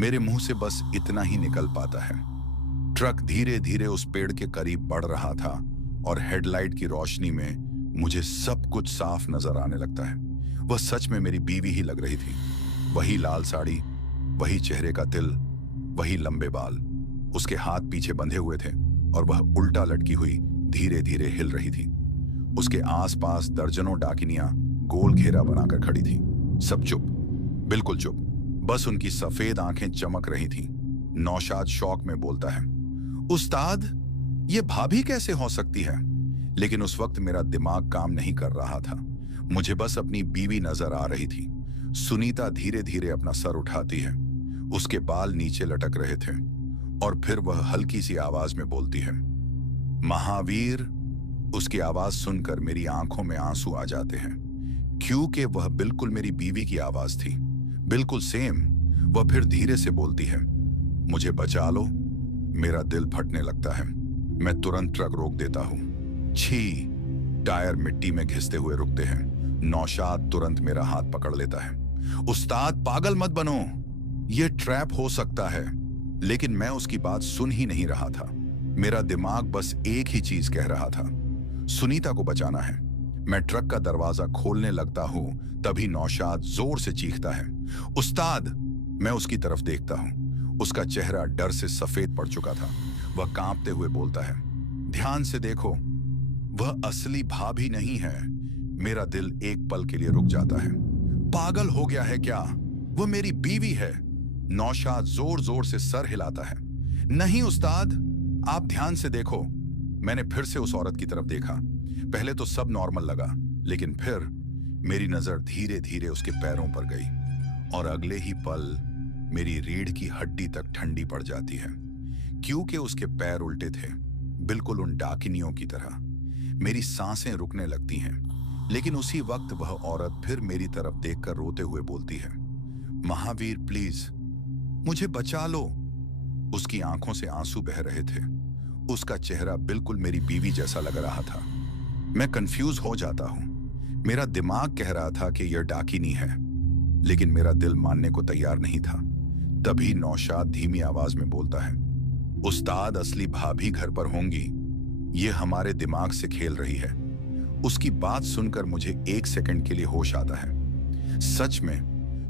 मेरे मुंह से बस इतना ही निकल पाता है। ट्रक धीरे धीरे उस पेड़ के करीब बढ़ रहा था और हेडलाइट की रोशनी में मुझे सब कुछ साफ नजर आने लगता है। वह सच में मेरी बीवी ही लग रही थी। वही लाल साड़ी, वही चेहरे का तिल, वही लंबे बाल। उसके हाथ पीछे बंधे हुए थे और वह उल्टा लटकी हुई धीरे धीरे हिल रही थी। उसके आसपास दर्जनों डाकिनियां गोल घेरा बनाकर खड़ी थी। सब चुप, बिल्कुल चुप। बस उनकी सफेद आंखें चमक रही थीं। नौशाद शौक में बोलता है, उस्ताद, ये भाभी कैसे हो सकती है? लेकिन उस वक्त मेरा दिमाग काम नहीं कर रहा था। मुझे बस अपनी बीवी नजर आ रही थी। सुनीता धीरे धीरे अपना सर उठाती है। उसके बाल नीचे लटक रहे थे और फिर वह हल्की सी आवाज में बोलती है, महावीर। उसकी आवाज सुनकर मेरी आंखों में आंसू आ जाते हैं क्योंकि वह बिल्कुल मेरी बीवी की आवाज थी, बिल्कुल सेम। वह फिर धीरे से बोलती है, मुझे बचा लो। मेरा दिल फटने लगता है। मैं तुरंत ट्रक रोक देता हूं। छी! टायर मिट्टी में घिसते हुए रुकते हैं। नौशाद तुरंत मेरा हाथ पकड़ लेता है। उस्ताद, पागल मत बनो, यह ट्रैप हो सकता है। लेकिन मैं उसकी बात सुन ही नहीं रहा था। मेरा दिमाग बस एक ही चीज कह रहा था, सुनीता को बचाना है। मैं ट्रक का दरवाजा खोलने लगता हूं, तभी नौशाद जोर से चीखता है, उस्ताद। मैं उसकी तरफ देखता हूं। उसका चेहरा डर से सफेद पड़ चुका था। वह कांपते हुए बोलता है, ध्यान से देखो, वह असली भाभी नहीं है। मेरा दिल एक पल के लिए रुक जाता है। पागल हो गया है क्या? वह मेरी बीवी है। नौशाद जोर जोर से सर हिलाता है। नहीं उस्ताद, आप ध्यान से देखो। मैंने फिर से उस औरत की तरफ देखा। पहले तो सब नॉर्मल लगा, लेकिन फिर मेरी नजर धीरे धीरे उसके पैरों पर गई और अगले ही पल मेरी रीढ़ की हड्डी तक ठंडी पड़ जाती है क्योंकि उसके पैर उल्टे थे, बिल्कुल उन डाकिनियों की तरह। मेरी सांसें रुकने लगती हैं। लेकिन उसी वक्त वह औरत फिर मेरी तरफ देखकर रोते हुए बोलती है, महावीर प्लीज मुझे बचा लो। उसकी आंखों से आंसू बह रहे थे। उसका चेहरा बिल्कुल मेरी बीवी जैसा लग रहा था। मैं कंफ्यूज हो जाता हूं। मेरा दिमाग कह रहा था कि यह डाकिनी है, लेकिन मेरा दिल मानने को तैयार नहीं था। तभी नौशाद धीमी आवाज में बोलता है, उस्ताद, असली भाभी घर पर होंगी। ये हमारे दिमाग से खेल रही है। उसकी बात सुनकर मुझे एक सेकंड के लिए होश आता है। सच में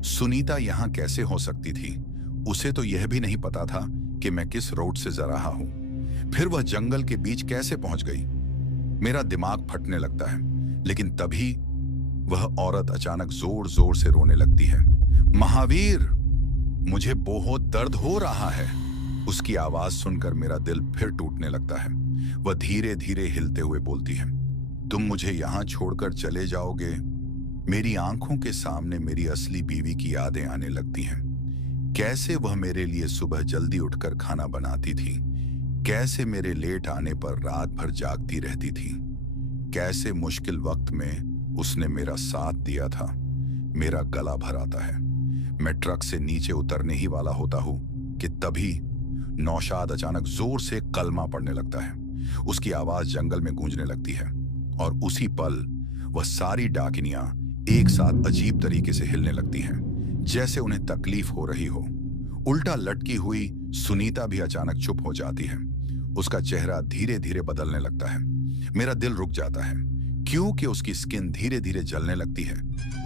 सुनीता यहां कैसे हो सकती थी? उसे तो यह भी नहीं पता था कि मैं किस रोड से जा रहा हूं। फिर वह जंगल के बीच कैसे पहुंच गई? मेरा दिमाग फटने लगता है। लेकिन तभी वह औरत अचानक जोर जोर से रोने लगती है। महावीर, मुझे बहुत दर्द हो रहा है। उसकी आवाज सुनकर मेरा दिल फिर टूटने लगता है। वह धीरे धीरे हिलते हुए बोलती है, तुम मुझे यहां छोड़कर चले जाओगे? मेरी आंखों के सामने मेरी असली बीवी की यादें आने लगती हैं। कैसे वह मेरे लिए सुबह जल्दी उठकर खाना बनाती थी, कैसे मेरे लेट आने पर रात भर जागती रहती थी, कैसे मुश्किल वक्त में उसने मेरा साथ दिया था। मेरा गला भर आता है। मैं ट्रक से नीचे उतरने ही वाला होता हूं कि तभी नौशाद अचानक जोर से कलमा पड़ने लगता है। उसकी आवाज जंगल में गूंजने लगती है और उसी पल वह सारी डाकिनियां एक साथ अजीब तरीके से हिलने लगती हैं, जैसे उन्हें तकलीफ हो रही हो। उल्टा लटकी हुई सुनीता भी अचानक चुप हो जाती है। उसका चेहरा धीरे धीरे बदलने लगता है। मेरा दिल रुक जाता है क्योंकि उसकी स्किन धीरे धीरे जलने लगती है।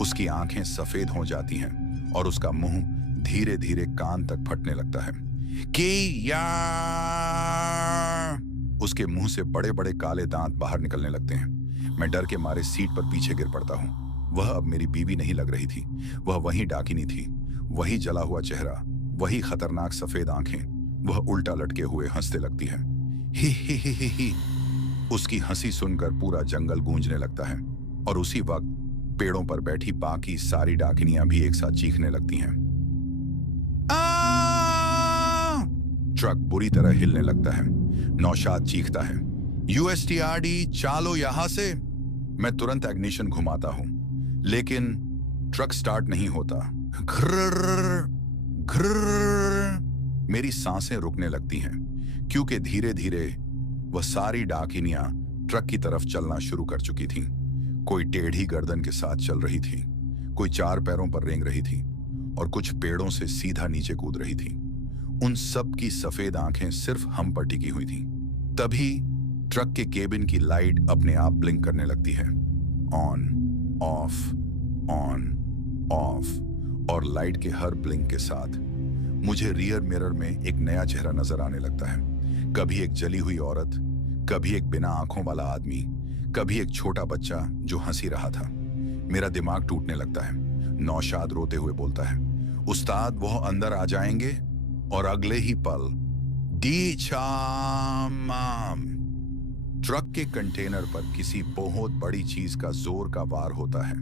उसकी आंखें सफेद हो जाती हैं और उसका मुंह धीरे धीरे कान तक फटने लगता है। कि या उसके मुंह से बड़े बड़े काले दांत बाहर निकलने लगते हैं। मैं डर के मारे सीट पर पीछे गिर पड़ता हूं। वह अब मेरी बीवी नहीं लग रही थी। वह वही डाकिनी थी, वही जला हुआ चेहरा, वही खतरनाक सफेद आंखें। वह उल्टा लटके हुए हंसने लगती है। ही। उसकी हंसी सुनकर पूरा जंगल गूंजने लगता है और उसी वक्त पेड़ों पर बैठी बाकी सारी डाकिनियां भी एक साथ चीखने लगती हैं। ट्रक बुरी तरह हिलने लगता है। नौशाद चीखता है, यूएसटीआरडी चालो यहां से। मैं तुरंत इग्निशन घुमाता हूं, लेकिन ट्रक स्टार्ट नहीं होता। घर्र, घर्र। मेरी सांसें रुकने लगती हैं क्योंकि धीरे धीरे वह सारी डाकिनियां ट्रक की तरफ चलना शुरू कर चुकी थीं। कोई टेढ़ी गर्दन के साथ चल रही थी, कोई चार पैरों पर रेंग रही थी और कुछ पेड़ों से सीधा नीचे कूद रही थी। उन सब की सफेद आंखें सिर्फ हम पर टिकी हुई थीं। तभी ट्रक के केबिन की लाइट अपने आप ब्लिंक करने लगती है। ऑन ऑफ और लाइट के हर ब्लिंक के साथ मुझे रियर मिरर में एक नया चेहरा नजर आने लगता है। कभी एक जली हुई औरत, कभी एक बिना आंखों वाला आदमी, कभी एक छोटा बच्चा जो हंसी रहा था। मेरा दिमाग टूटने लगता है। नौशाद रोते हुए बोलता है, उस्ताद वो अंदर आ जाएंगे। और अगले ही पल डी चामाम ट्रक के कंटेनर पर किसी बहुत बड़ी चीज का जोर का वार होता है।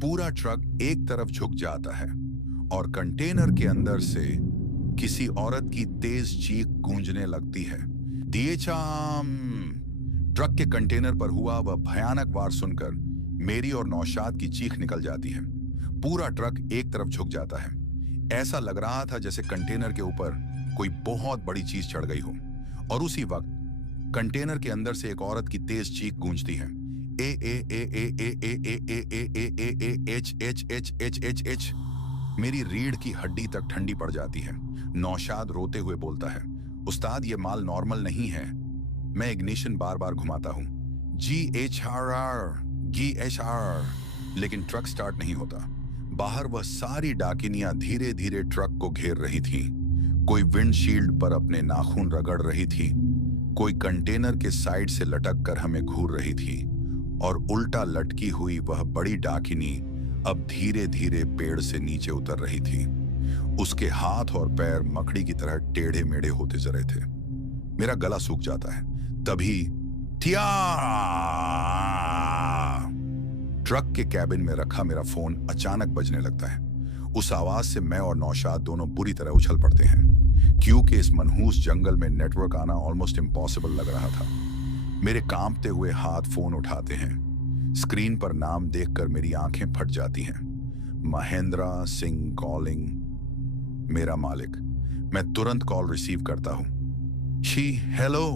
पूरा ट्रक एक तरफ झुक जाता है और कंटेनर के अंदर से किसी औरत की तेज चीख गूंजने लगती है। दिए चाम। ट्रक के कंटेनर पर हुआ वह भयानक वार सुनकर मेरी और नौशाद की चीख निकल जाती है। पूरा ट्रक एक तरफ झुक जाता है। ऐसा लग रहा था जैसे कंटेनर के ऊपर कोई बहुत बड़ी चीज चढ़ गई हो। और उसी वक्त कंटेनर के अंदर से एक औरत की तेज चीख गूंजती है। ए ए ए ए ए ए ए ए ए ए ए ए एच एच एच एच एच एच। मेरी रीढ़ की हड्डी तक ठंडी पड़ जाती है। नौशाद रोते हुए बोलता है, उस्ताद ये माल नॉर्मल नहीं है। मैं इग्निशन बार बार घुमाता हूं, GHR, लेकिन ट्रक स्टार्ट नहीं होता। बाहर वह सारी डाकिनियां धीरे धीरे ट्रक को घेर रही थीं। कोई विंडशील्ड पर अपने नाखून रगड़ रही थी, कोई कंटेनर के साइड से लटक कर हमें घूर रही थी और उल्टा लटकी हुई वह बड़ी डाकिनी अब धीरे धीरे पेड़ से नीचे उतर रही थी। उसके हाथ और पैर मकड़ी की तरह टेढ़े मेढ़े होते जा रहे थे। मेरा गला सूख जाता है। तभी थिया ट्रक के कैबिन में रखा मेरा फोन अचानक बजने लगता है। उस आवाज से मैं और नौशाद दोनों बुरी तरह उछल पड़ते हैं क्योंकि इस मनहूस जंगल में नेटवर्क आना ऑलमोस्ट इम्पॉसिबल लग रहा था। मेरे कांपते हुए हाथ फोन उठाते हैं। स्क्रीन पर नाम देखकर मेरी आंखें फट जाती हैं। महेंद्र सिंह कॉलिंग, मेरा मालिक। मैं तुरंत कॉल रिसीव करता हूं। हेलो।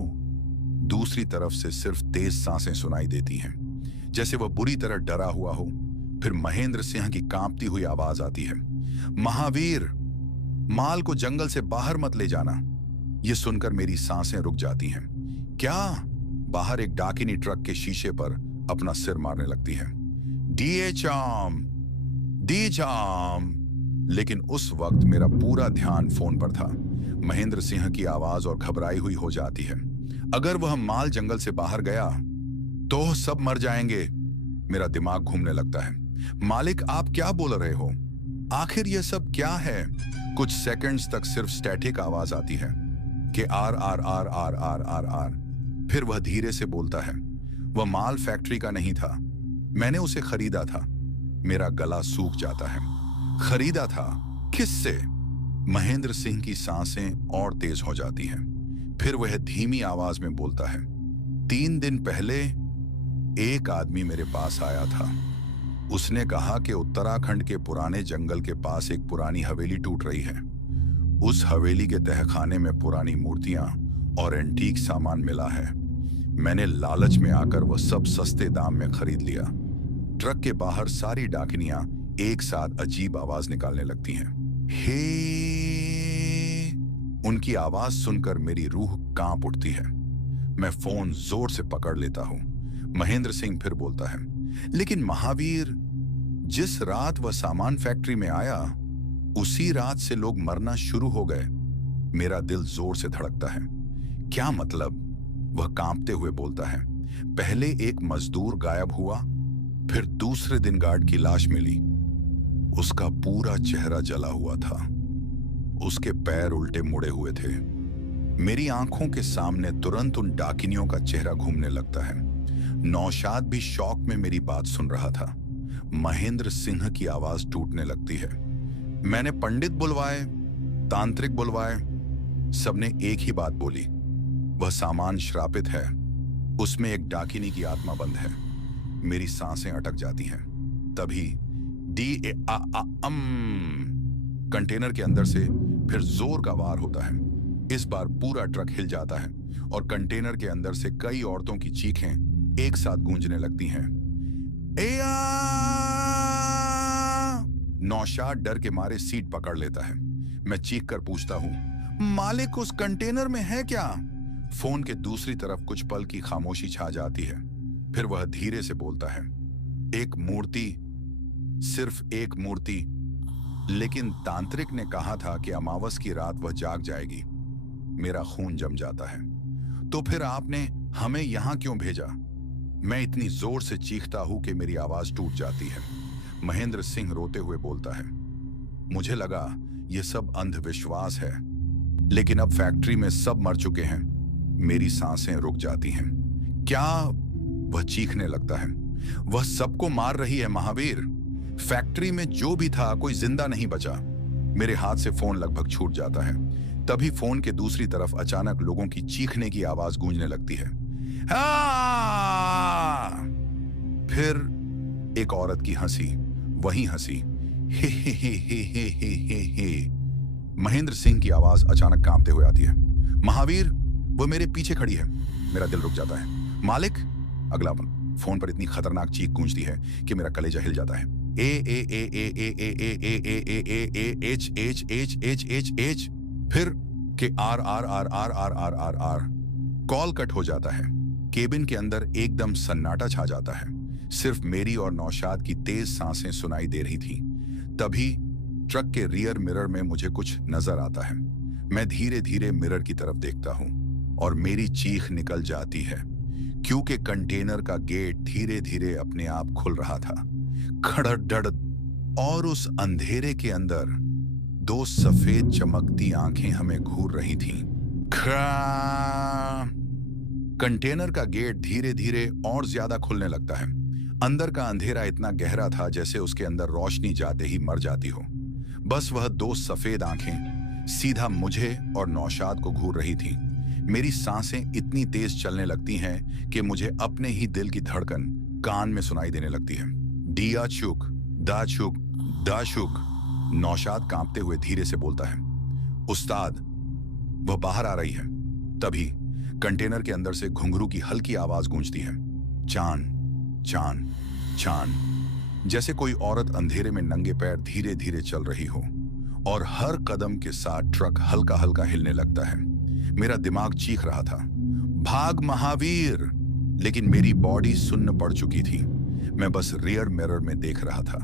दूसरी तरफ से सिर्फ तेज सांसें सुनाई देती हैं, जैसे वह बुरी तरह डरा हुआ हो। फिर महेंद्र सिंह की कांपती हुई आवाज आती है, महावीर, माल को जंगल से बाहर मत ले जाना। यह सुनकर मेरी सांसें रुक जाती हैं। क्या? बाहर एक डाकिनी ट्रक के शीशे पर अपना सिर मारने लगती है। डी चाम। लेकिन उस वक्त मेरा पूरा ध्यान फोन पर था। महेंद्र सिंह की आवाज और घबराई हुई हो जाती है। अगर वह माल जंगल से बाहर गया तो सब मर जाएंगे। मेरा दिमाग घूमने लगता है। मालिक, आप क्या बोल रहे हो? आखिर यह सब क्या है? कुछ सेकंड्स तक सिर्फ स्टैटिक आवाज आती है। कि आर आर आर आर आर आर आर। फिर वह धीरे से बोलता है, वह माल फैक्ट्री का नहीं था, मैंने उसे खरीदा था। मेरा गला सूख जाता है। खरीदा था? किससे? महेंद्र सिंह की सांसें और तेज हो जाती हैं। फिर वह धीमी आवाज में बोलता है, 3 दिन पहले एक आदमी मेरे पास आया था। उसने कहा कि उत्तराखंड के पुराने जंगल के पास एक पुरानी हवेली टूट रही है। उस हवेली के तहखाने में पुरानी मूर्तियां और एंटीक सामान मिला है। मैंने लालच में आकर वह सब सस्ते दाम में खरीद लिया। ट्रक के बाहर सारी डाकिनियां एक साथ अजीब आवाज निकालने लगती हैं। हे! उनकी आवाज सुनकर मेरी रूह कांप उठती है। मैं फोन जोर से पकड़ लेता हूं। महेंद्र सिंह फिर बोलता है, लेकिन महावीर, जिस रात वह सामान फैक्ट्री में आया उसी रात से लोग मरना शुरू हो गए। मेरा दिल जोर से धड़कता है। क्या मतलब? वह कांपते हुए बोलता है, पहले एक मजदूर गायब हुआ, फिर दूसरे दिन गार्ड की लाश मिली। उसका पूरा चेहरा जला हुआ था, उसके पैर उल्टे मुड़े हुए थे। मेरी आंखों के सामने तुरंत उन डाकिनियों का चेहरा घूमने लगता है। नौशाद भी शौक में मेरी बात सुन रहा था। महेंद्र सिंह की आवाज टूटने लगती है। मैंने पंडित बुलवाए, तांत्रिक बुलवाए, सबने एक ही बात बोली, वह सामान श्रापित है, उसमें एक डाकिनी की आत्मा बंद है। मेरी सांसें अटक जाती हैं। तभी कंटेनर के अंदर से फिर जोर का वार होता है। इस बार पूरा ट्रक हिल जाता है और कंटेनर के अंदर से कई औरतों की चीखें एक साथ गूंजने लगती हैं। एया! नौशाद डर के मारे सीट पकड़ लेता है। मैं चीख कर पूछता हूं, मालिक उस कंटेनर में है क्या? फोन के दूसरी तरफ कुछ पल की खामोशी छा जाती है। फिर वह धीरे से बोलता है, एक मूर्ति, सिर्फ एक मूर्ति, लेकिन तांत्रिक ने कहा था कि अमावस की रात वह जाग जाएगी। मेरा खून जम जाता है। तो फिर आपने हमें यहां क्यों भेजा? मैं इतनी जोर से चीखता हूं कि मेरी आवाज टूट जाती है। महेंद्र सिंह रोते हुए बोलता है, मुझे लगा यह सब अंधविश्वास है, लेकिन अब फैक्ट्री में सब मर चुके हैं। मेरी सांसें रुक जाती हैं। क्या? वह चीखने लगता है, वह सबको मार रही है महावीर। फैक्ट्री में जो भी था कोई जिंदा नहीं बचा। मेरे हाथ से फोन लगभग छूट जाता है। तभी फोन के दूसरी तरफ अचानक लोगों की चीखने की आवाज गूंजने लगती है। फिर एक औरत की हंसी, वही हंसी, हे हे हे हे हे हे हे हे। महेंद्र सिंह की आवाज अचानक कांपते हुए आती है, महावीर, वो मेरे पीछे खड़ी है। मेरा दिल रुक जाता है। मालिक? अगलापन। फोन पर इतनी खतरनाक चीख गूंजती है कि मेरा कलेजा हिल जाता है। ए ए ए ए ए ए ए ए ए ए ए ए एच एच एच एच एच एच। फिर के आर आर आर आर आर आर आर आर। कॉल कट हो जाता है। केबिन के अंदर एकदम सन्नाटा छा जाता है। सिर्फ मेरी और नौशाद की तेज सांसें सुनाई दे रही थी। तभी ट्रक के रियर मिरर में मुझे कुछ नजर आता है। मैं धीरे धीरे मिरर की तरफ देखता हूं और मेरी चीख निकल जाती है, क्योंकि कंटेनर का गेट धीरे धीरे अपने आप खुल रहा था। खड़ड, और उस अंधेरे के अंदर 2 सफेद चमकती आंखें हमें घूर रही थीं। कंटेनर का गेट धीरे धीरे और ज्यादा खुलने लगता है। अंदर का अंधेरा इतना गहरा था जैसे उसके अंदर रोशनी जाते ही मर जाती हो। बस वह 2 सफेद आंखें सीधा मुझे और नौशाद को घूर रही थीं। मेरी सांसें इतनी तेज चलने लगती हैं कि मुझे अपने ही दिल की धड़कन कान में सुनाई देने लगती है। डिया चुक, दा चुक, दा चुक। नौशाद कांपते हुए धीरे से बोलता है, उस्ताद, वह बाहर आ रही है। तभी कंटेनर के अंदर से घुंघरू की हल्की आवाज गूंजती है, चान चान चान। जैसे कोई औरत अंधेरे में नंगे पैर धीरे धीरे चल रही हो और हर कदम के साथ ट्रक हल्का हल्का हिलने लगता है। मेरा दिमाग चीख रहा था, भाग महावीर, लेकिन मेरी बॉडी सुन्न पड़ चुकी थी। मैं बस रियर मिरर में देख रहा था।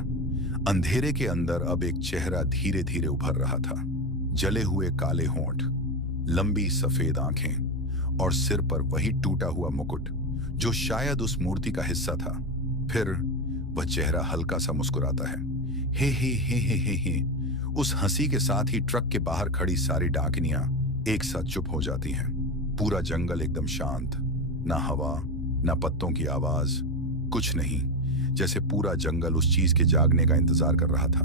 अंधेरे के अंदर अब एक चेहरा धीरे धीरे उभर रहा था। जले हुए काले होंठ, लंबी सफेद आंखें और सिर पर वही टूटा हुआ मुकुट जो शायद उस मूर्ति का हिस्सा था। फिर वह चेहरा हल्का सा मुस्कुराता है, हे हे हे हे हे हे। उस हंसी के साथ ही ट्रक के बाहर खड़ी सारी डाकिनियां एक साथ चुप हो जाती हैं। पूरा जंगल एकदम शांत, ना हवा, ना पत्तों की आवाज, कुछ नहीं। जैसे पूरा जंगल उस चीज के जागने का इंतजार कर रहा था।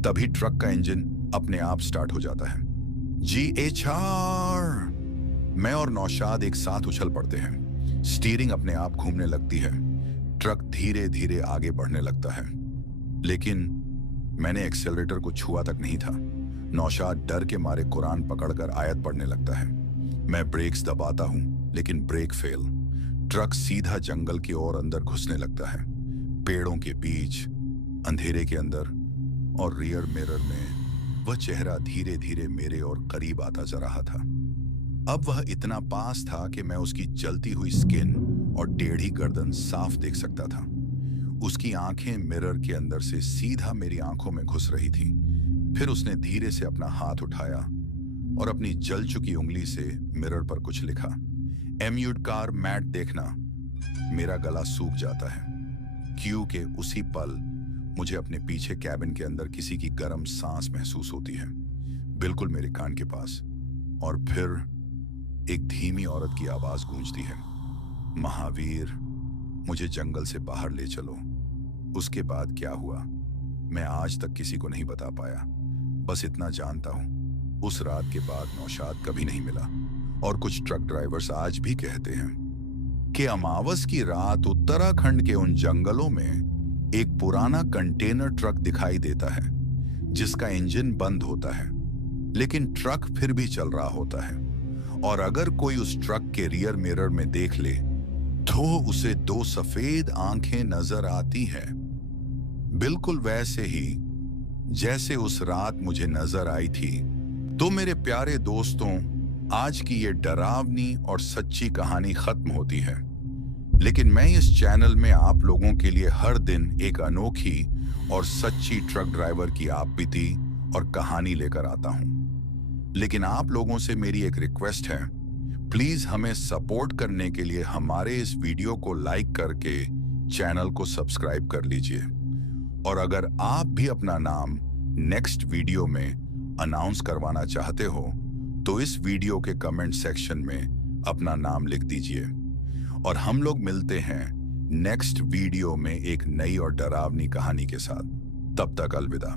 तभी ट्रक का इंजन अपने आप स्टार्ट हो जाता है। GHR। मैं और नौशाद एक साथ उछल पड़ते हैं। स्टीयरिंग अपने आप घूमने लगती है। ट्रक धीरे धीरे आगे बढ़ने लगता है, लेकिन मैंने एक्सेलरेटर को छुआ तक नहीं था। नौशाद डर के मारे कुरान पकड़कर आयत पढ़ने लगता है। मैं ब्रेक्स दबाता हूं, लेकिन ब्रेक फेल। ट्रक सीधा जंगल की ओर अंदर घुसने लगता है। पेड़ों के बीच, अंधेरे के अंदर, और रियर मिरर में वह चेहरा धीरे धीरे मेरे और करीब आता जा रहा था। अब वह इतना पास था कि मैं उसकी जलती हुई स्किन और टेढ़ी गर्दन साफ देख सकता था। उसकी आंखें मिरर के अंदर से सीधा मेरी आंखों में घुस रही थी। फिर उसने धीरे से अपना हाथ उठाया और अपनी जल चुकी उंगली से मिरर पर कुछ लिखा। कार मैट देखना। मेरा गला सूख जाता है, क्योंकि उसी पल मुझे अपने पीछे कैबिन के अंदर किसी की गर्म सांस महसूस होती है, बिल्कुल मेरे कान के पास। और फिर एक धीमी औरत की आवाज गूंजती है, महावीर, मुझे जंगल से बाहर ले चलो। उसके बाद क्या हुआ मैं आज तक किसी को नहीं बता पाया। बस इतना जानता हूं, उस रात के बाद नौशाद कभी नहीं मिला। और कुछ ट्रक ड्राइवर्स आज भी कहते हैं कि अमावस की रात उत्तराखंड के उन जंगलों में एक पुराना कंटेनर ट्रक दिखाई देता है, जिसका इंजन बंद होता है, लेकिन ट्रक फिर भी चल रहा होता है। और अगर कोई उस ट्रक के रियर मिरर में देख ले तो उसे दो सफेद आंखें नजर आती हैं, बिल्कुल वैसे ही जैसे उस रात मुझे नजर आई थी। तो मेरे प्यारे दोस्तों, आज की ये डरावनी और सच्ची कहानी खत्म होती है, लेकिन मैं इस चैनल में आप लोगों के लिए हर दिन एक अनोखी और सच्ची ट्रक ड्राइवर की आपबीती और कहानी लेकर आता हूं। लेकिन आप लोगों से मेरी एक रिक्वेस्ट है, प्लीज हमें सपोर्ट करने के लिए हमारे इस वीडियो को लाइक करके चैनल को सब्सक्राइब कर लीजिए। और अगर आप भी अपना नाम नेक्स्ट वीडियो में अनाउंस करवाना चाहते हो तो इस वीडियो के कमेंट सेक्शन में अपना नाम लिख दीजिए। और हम लोग मिलते हैं नेक्स्ट वीडियो में एक नई और डरावनी कहानी के साथ। तब तक अलविदा।